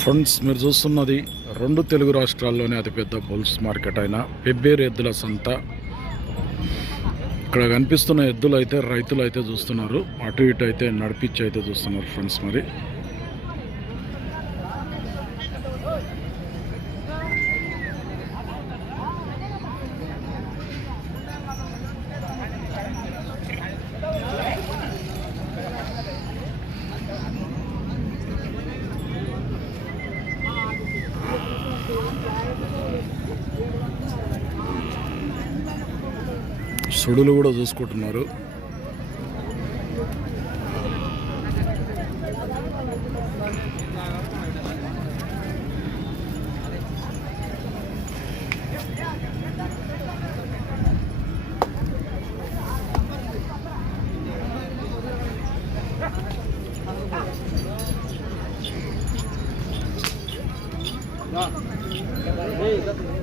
Friends మీరు చూస్తున్నది రెండు తెలుగు రాష్ట్రాల్లోనే అతిపెద్ద బుల్స్ మార్కెట్ అయిన పెబ్బేరు ఎద్దుల సంత. ఇక్కడ కనిపిస్తున్న ఎద్దులు అయితే రైతులు అయితే చూస్తున్నారు. అటు ఇటు అయితే నడిపించి అయితే చూస్తున్నారు ఫ్రెండ్స్ మరి. సుడులు కూడా చూసుకుంటున్నారు. నేను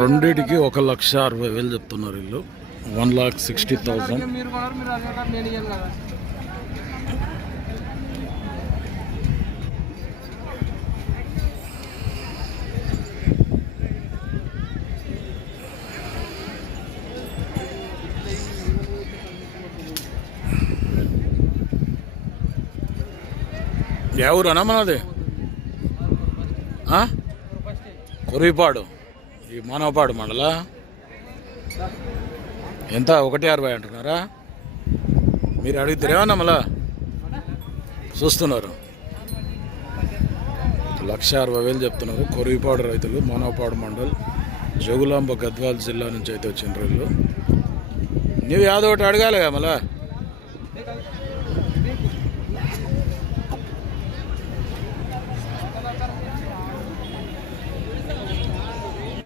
రెండింటికి ఒక లక్ష అరవై వేలు చెప్తున్నారు వీళ్ళు. One lakh sixty thousand. ఏ ఊరనా మనది కురిపాడు ఈ మానవపాడు మండల? ఎంత? ఒకటి అరవై అంటున్నారా? మీరు అడుగుతారేమన్నా మళ్ళా? చూస్తున్నారు. లక్ష అరవై వేలు చెప్తున్నారు. కొరివిపాడు రైతులు మానవపాడు మండల్ జోగులాంబ గద్వాల్ జిల్లా నుంచి అయితే వచ్చిన రైళ్ళు నువ్వు యాదో ఒకటి అడగాలి కదా మళ్ళా?